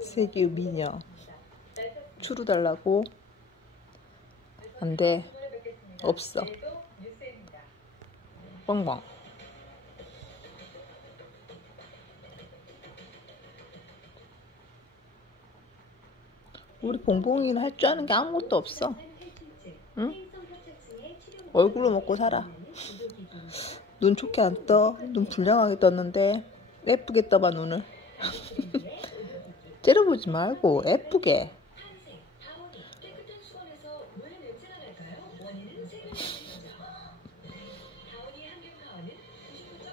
세규 미녀 추루 달라고 안돼. 없어. 뻥뻥. 우리 봉봉이는 할 줄 아는 게 아무것도 없어. 응? 얼굴로 먹고 살아. 눈 좋게 안 떠. 눈 불량하게 떴는데 예쁘게 떠봐 눈을. 째려보지 말고 예쁘게.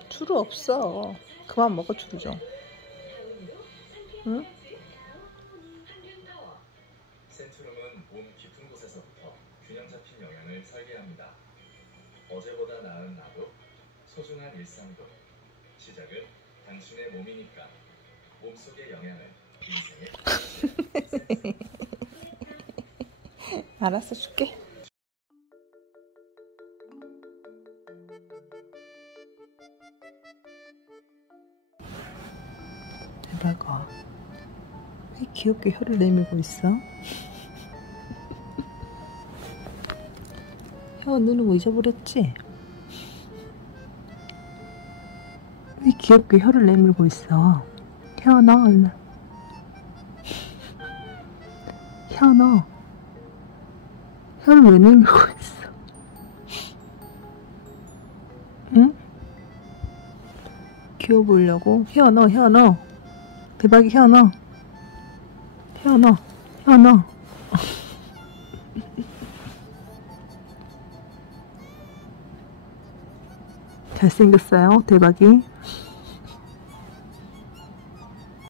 추루 없어. 그만 먹어 추루 좀. 응? 센트룸은 몸 깊은 곳에서부터 균형 잡힌 영양을 설계합니다. 어제보다 나은 나도 소중한 일상도 시작은 당신의 몸이니까 몸속의 영양을 인생의 알았어 줄게. 대박아. 왜 귀엽게 혀를 내밀고 있어? 혀 눈을 뭐 잊어버렸지? 왜 귀엽게 혀를 내밀고 있어? 혀 넣어 얼른. 혀 넣어. 혀를 왜 내밀고 있어? 응? 귀여워 보려고? 혀 넣어, 혀 넣어. 대박이 혀 넣어. 혀 넣어, 혀 넣어. 잘생겼어요. 대박이.